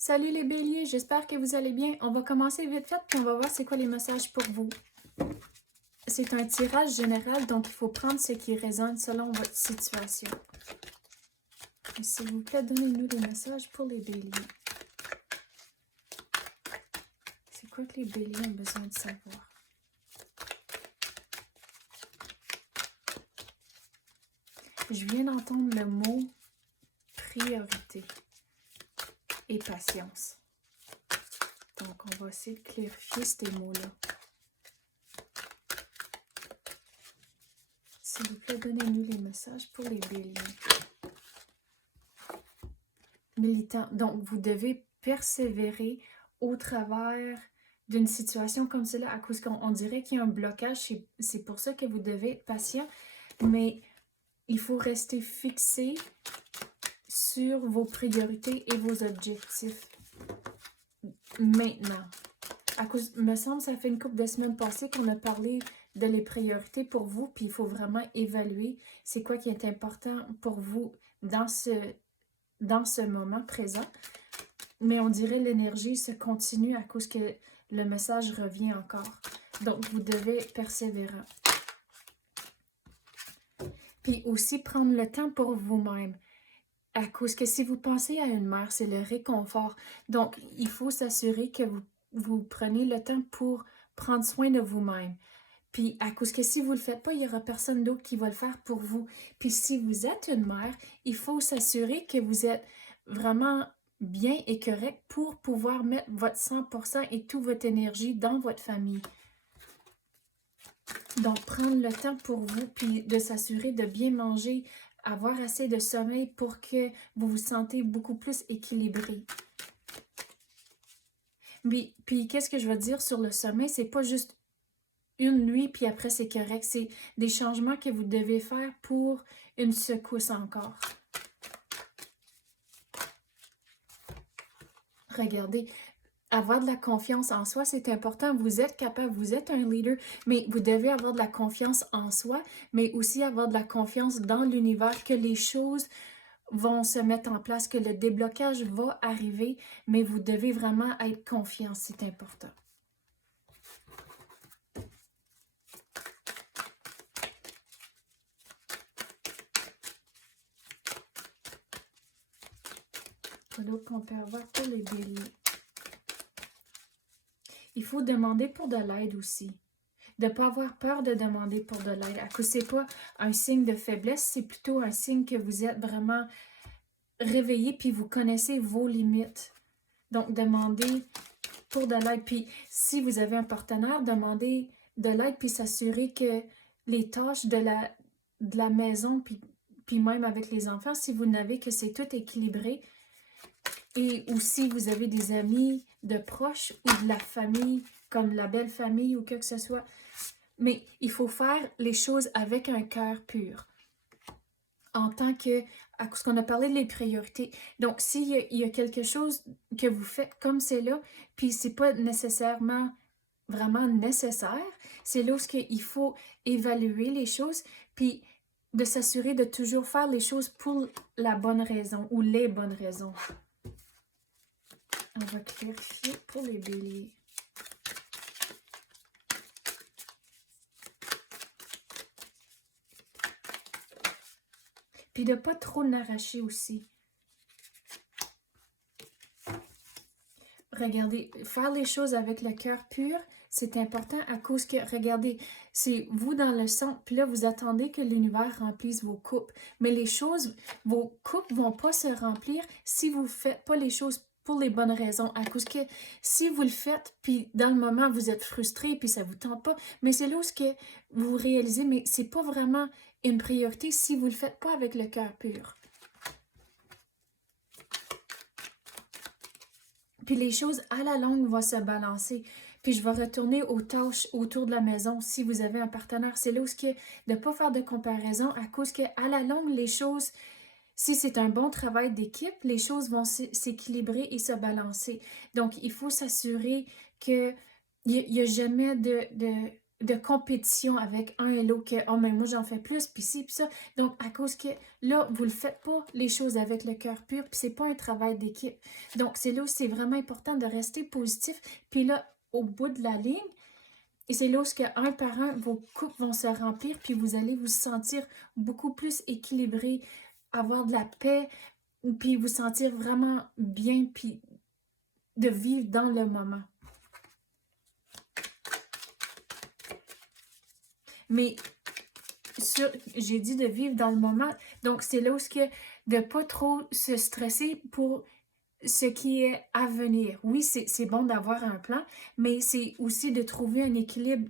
Salut les béliers, j'espère que vous allez bien. On va commencer vite fait puis on va voir c'est quoi les messages pour vous. C'est un tirage général, donc il faut prendre ce qui résonne selon votre situation. S'il vous plaît, donnez-nous des messages pour les béliers. C'est quoi que les béliers ont besoin de savoir? Je viens d'entendre le mot priorité et patience. Donc, on va essayer de clarifier ces mots-là. S'il vous plaît, donnez-nous les messages pour les béliers. Militant. Donc, vous devez persévérer au travers d'une situation comme cela à cause qu'on dirait qu'il y a un blocage. C'est pour ça que vous devez être patient, mais il faut rester fixé sur vos priorités et vos objectifs. Maintenant, à cause, me semble, ça fait une couple de semaines passées qu'on a parlé de les priorités pour vous, puis il faut vraiment évaluer c'est quoi qui est important pour vous dans ce moment présent. Mais on dirait l'énergie se continue à cause que le message revient encore. Donc, vous devez persévérer. Puis aussi prendre le temps pour vous-même. À cause que si vous pensez à une mère, c'est le réconfort. Donc, il faut s'assurer que vous prenez le temps pour prendre soin de vous-même. Puis, à cause que si vous ne le faites pas, il n'y aura personne d'autre qui va le faire pour vous. Puis, si vous êtes une mère, il faut s'assurer que vous êtes vraiment bien et correct pour pouvoir mettre votre 100% et toute votre énergie dans votre famille. Donc, prendre le temps pour vous, puis de s'assurer de bien manger, avoir assez de sommeil pour que vous vous sentez beaucoup plus équilibré. Puis qu'est-ce que je veux dire sur le sommeil? C'est pas juste une nuit, puis après c'est correct. C'est des changements que vous devez faire pour une secousse encore. Regardez, avoir de la confiance en soi, c'est important. Vous êtes capable, vous êtes un leader, mais vous devez avoir de la confiance en soi, mais aussi avoir de la confiance dans l'univers, que les choses vont se mettre en place, que le déblocage va arriver, mais vous devez vraiment être confiant, c'est important. Quoi d'autre qu'on peut avoir pour les béliers? Il faut demander pour de l'aide aussi. De ne pas avoir peur de demander pour de l'aide. À cause c'est pas un signe de faiblesse, c'est plutôt un signe que vous êtes vraiment réveillé puis vous connaissez vos limites. Donc, demandez pour de l'aide. Puis, si vous avez un partenaire, demandez de l'aide puis s'assurer que les tâches de la maison puis même avec les enfants, si vous n'avez que c'est tout équilibré. Et aussi, vous avez des amis de proches ou de la famille, comme la belle famille ou que ce soit. Mais il faut faire les choses avec un cœur pur. En tant que, à ce qu'on a parlé des priorités. Donc, s'il y a quelque chose que vous faites comme c'est là, puis c'est pas nécessairement vraiment nécessaire, c'est là où il faut évaluer les choses, puis de s'assurer de toujours faire les choses pour la bonne raison ou les bonnes raisons. On va clarifier pour les béliers. Puis de ne pas trop l'arracher aussi. Regardez, faire les choses avec le cœur pur, c'est important à cause que, regardez, c'est vous dans le centre, puis là, vous attendez que l'univers remplisse vos coupes. Mais les choses, vos coupes ne vont pas se remplir si vous ne faites pas les choses pour les bonnes raisons. À cause que si vous le faites, puis dans le moment, vous êtes frustré, puis ça ne vous tente pas, mais c'est là où vous réalisez, mais c'est pas vraiment une priorité si vous ne le faites pas avec le cœur pur. Puis les choses à la longue vont se balancer. Puis je vais retourner aux tâches autour de la maison. Si vous avez un partenaire, c'est là où de ne pas faire de comparaison à cause qu'à la longue, les choses, si c'est un bon travail d'équipe, les choses vont s'équilibrer et se balancer. Donc, il faut s'assurer qu'il n'y a jamais de compétition avec un et l'autre, que « Oh, mais moi, j'en fais plus, puis ci, puis ça. » Donc, à cause que là, vous ne le faites pas, les choses avec le cœur pur, puis c'est pas un travail d'équipe. Donc, c'est là où c'est vraiment important de rester positif. Puis là, au bout de la ligne, et c'est là où, un par un, vos coupes vont se remplir, puis vous allez vous sentir beaucoup plus équilibré, avoir de la paix, puis vous sentir vraiment bien, puis de vivre dans le moment. Mais j'ai dit de vivre dans le moment, donc c'est là où de ne pas trop se stresser pour ce qui est à venir. Oui, c'est bon d'avoir un plan, mais c'est aussi de trouver un équilibre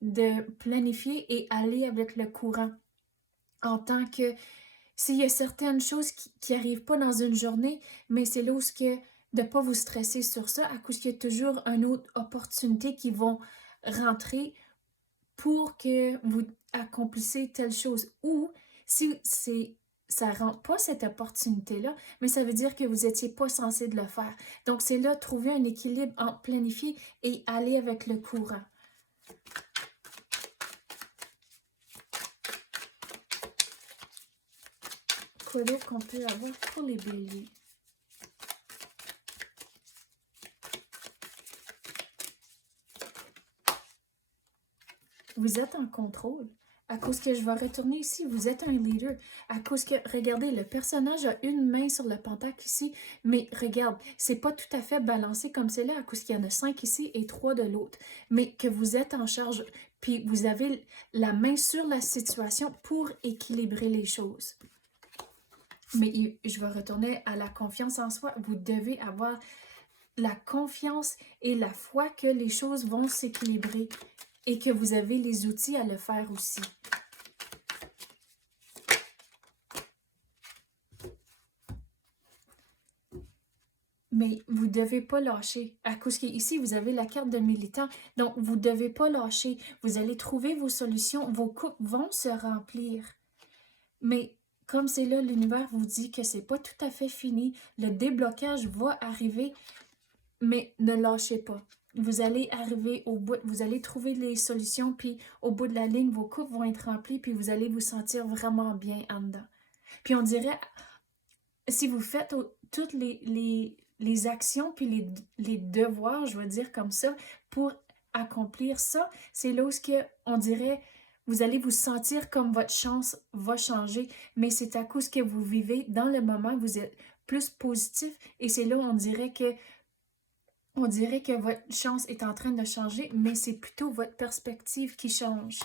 de planifier et aller avec le courant. En tant que, s'il y a certaines choses qui n'arrivent pas dans une journée, mais c'est là où de ne pas vous stresser sur ça, à cause qu'il y a toujours une autre opportunité qui vont rentrer pour que vous accomplissez telle chose. Ou si ça ne rend pas cette opportunité-là, mais ça veut dire que vous n'étiez pas censé de le faire. Donc, c'est là, trouver un équilibre entre planifier et aller avec le courant. Quoi d'autre qu'on peut avoir pour les béliers? Vous êtes en contrôle. À cause que je vais retourner ici, vous êtes un leader. À cause que, regardez, le personnage a une main sur le pentacle ici, mais regarde, c'est pas tout à fait balancé comme c'est là, à cause qu'il y en a 5 ici et 3 de l'autre. Mais que vous êtes en charge, puis vous avez la main sur la situation pour équilibrer les choses. Mais je vais retourner à la confiance en soi. Vous devez avoir la confiance et la foi que les choses vont s'équilibrer et que vous avez les outils à le faire aussi. Mais vous ne devez pas lâcher. À cause qu'ici, vous avez la carte de militant. Donc, vous ne devez pas lâcher. Vous allez trouver vos solutions. Vos coupes vont se remplir. Mais comme c'est là, l'univers vous dit que c'est pas tout à fait fini. Le déblocage va arriver, mais ne lâchez pas. Vous allez arriver au bout, vous allez trouver les solutions, puis au bout de la ligne, vos coupes vont être remplies, puis vous allez vous sentir vraiment bien en dedans. Puis on dirait, si vous faites toutes les actions, puis les devoirs, je vais dire comme ça, pour accomplir ça, c'est là où on dirait, vous allez vous sentir comme votre chance va changer, mais c'est à cause que vous vivez dans le moment, vous êtes plus positif, et c'est là où on dirait que votre chance est en train de changer, mais c'est plutôt votre perspective qui change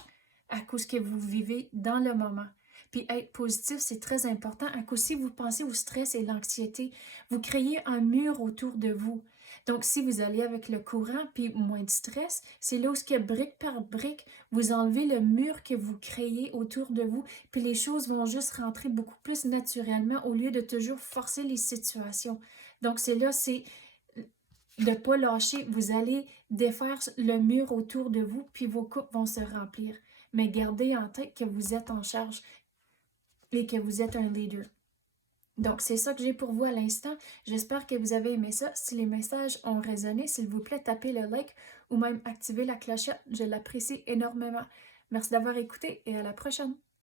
à cause que vous vivez dans le moment. Puis être positif, c'est très important. À cause si vous pensez au stress et l'anxiété, vous créez un mur autour de vous. Donc, si vous allez avec le courant puis moins de stress, c'est là où brique par brique, vous enlevez le mur que vous créez autour de vous, puis les choses vont juste rentrer beaucoup plus naturellement au lieu de toujours forcer les situations. Donc, c'est de ne pas lâcher, vous allez défaire le mur autour de vous, puis vos coupes vont se remplir. Mais gardez en tête que vous êtes en charge et que vous êtes un leader. Donc, c'est ça que j'ai pour vous à l'instant. J'espère que vous avez aimé ça. Si les messages ont résonné, s'il vous plaît, tapez le like ou même activez la clochette. Je l'apprécie énormément. Merci d'avoir écouté et à la prochaine.